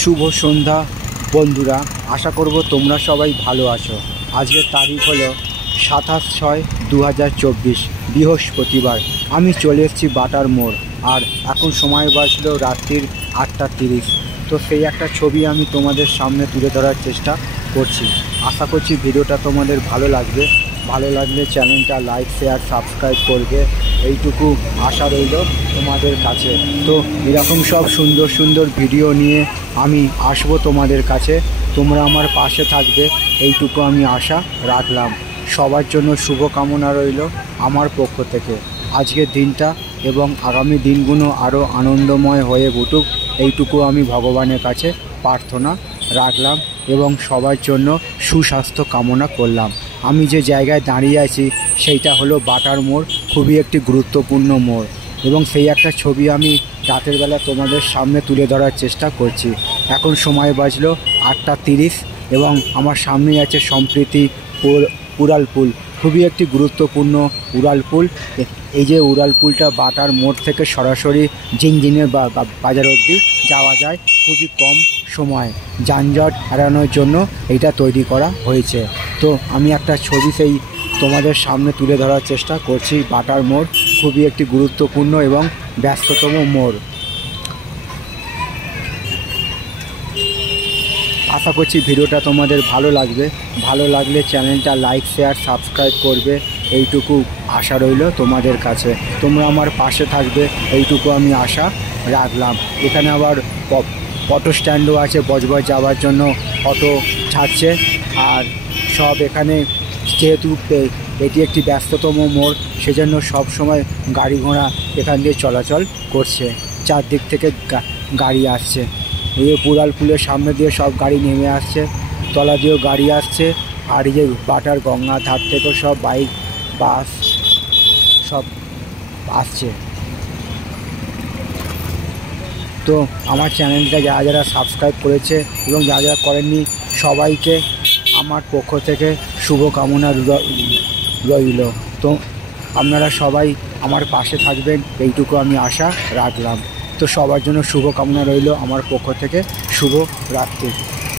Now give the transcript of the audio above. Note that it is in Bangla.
শুভ সন্ধ্যা বন্ধুরা, আশা করব তোমরা সবাই ভালো আছো। আজকের তারিখ হলো 27/6/2024 বৃহস্পতিবার। আমি চলে এসেছি বাটার মোড়, আর এখন সময় বাজলো রাত্রির 8:30। তো সেই একটা ছবি আমি তোমাদের সামনে তুলে ধরার চেষ্টা করছি। আশা করছি ভিডিওটা তোমাদের ভালো লাগবে। ভালো লাগলে চ্যানেলটা লাইক, শেয়ার, সাবস্ক্রাইব করবে, এইটুকু আশা রইল তোমাদের কাছে। তো এরকম সব সুন্দর সুন্দর ভিডিও নিয়ে আমি আসবো তোমাদের কাছে। তোমরা আমার পাশে থাকবে, এইটুকু আমি আশা রাখলাম। সবার জন্য শুভকামনা রইল আমার পক্ষ থেকে। আজকের দিনটা এবং আগামী দিনগুলো আরও আনন্দময় হয়ে উঠুক, এইটুকু আমি ভগবানের কাছে প্রার্থনা রাখলাম এবং সবার জন্য সুস্বাস্থ্য কামনা করলাম। আমি যে জায়গায় দাঁড়িয়ে আছি সেইটা হলো বাটার মোড়, খুবই একটি গুরুত্বপূর্ণ মোড়, এবং সেই একটা ছবি আমি রাতের বেলা তোমাদের সামনে তুলে ধরার চেষ্টা করছি। এখন সময় বাজলো 8:30 এবং আমার সামনেই আছে সম্প্রীতি উড়ালপুল, খুবই একটি গুরুত্বপূর্ণ উড়ালপুল। এই যে উড়ালপুলটা বাটার মোড় থেকে সরাসরি জিনজিনের বাজার অবধি যাওয়া যায় খুবই কম সময়। যানজট এড়ানোর জন্য এটা তৈরি করা হয়েছে। তো আমি একটা ছবি সেই তোমাদের সামনে তুলে ধরার চেষ্টা করছি। বাটার মোড় খুবই একটি গুরুত্বপূর্ণ এবং ব্যস্ততম মোড়। আশা করছি ভিডিওটা তোমাদের ভালো লাগবে। ভালো লাগলে চ্যানেলটা লাইক, শেয়ার, সাবস্ক্রাইব করবে, এইটুকু আশা রইল তোমাদের কাছে। তোমরা আমার পাশে থাকবে, এইটুকু আমি আশা রাখলাম। এখানে আবার অটো স্ট্যান্ডও আছে, বজবজ যাওয়ার জন্য অটো ছাড়ছে। আর সব এখানে যেহেতু এটি একটি ব্যস্ততম মোড়, সেজন্য সব সময় গাড়ি ঘোড়া এখান দিয়ে চলাচল করছে। চারদিক থেকে গাড়ি আসছে। এই উড়ালপুলের সামনে দিয়ে সব গাড়ি নেমে আসছে, তলা দিয়েও গাড়ি আসছে। আর এই যে বাটার গঙ্গা ধার থেকেও সব বাইক, বাস সব আসছে। তো আমার চ্যানেলটা যারা যারা সাবস্ক্রাইব করেছে এবং যারা যারা করেননি, সবাইকে আমার পক্ষ থেকে শুভকামনা রইল। তো আপনারা সবাই আমার পাশে থাকবেন, এইটুকু আমি আশা রাখলাম। তো সবার জন্য শুভকামনা রইল আমার পক্ষ থেকে। শুভ রাত্রি।